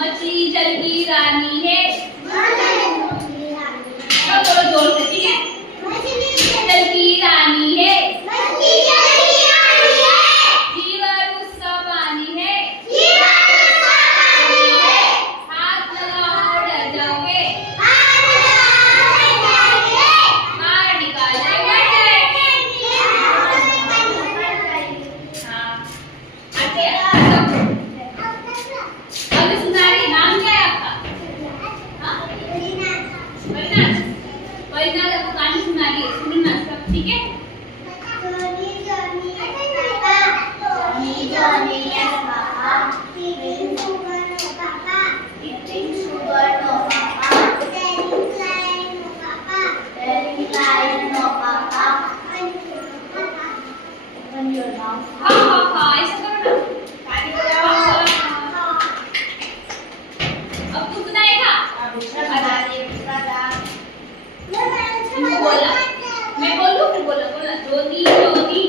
मछली जल की रानी है। थोड़ा जोर से, ठीक है। जल की रानी है। जीवन उसका पानी है। हाथ लगाओ डर जाओगे। बाहर निकालेंगे। हाँ, आते हैं। अभी सुनाइए, नाम क्या है आपका? हाँ? परिनाथ। परिनाथ आपको कहानी सुना रही है, सुनना सब, ठीक है? हाँ हाँ हाँ, ऐसा करो ना। ताली बजाओ। अब तू सुनाएगा? बोला, मैं बोलूं फिर बोला, बोला। ज्योति ज्योति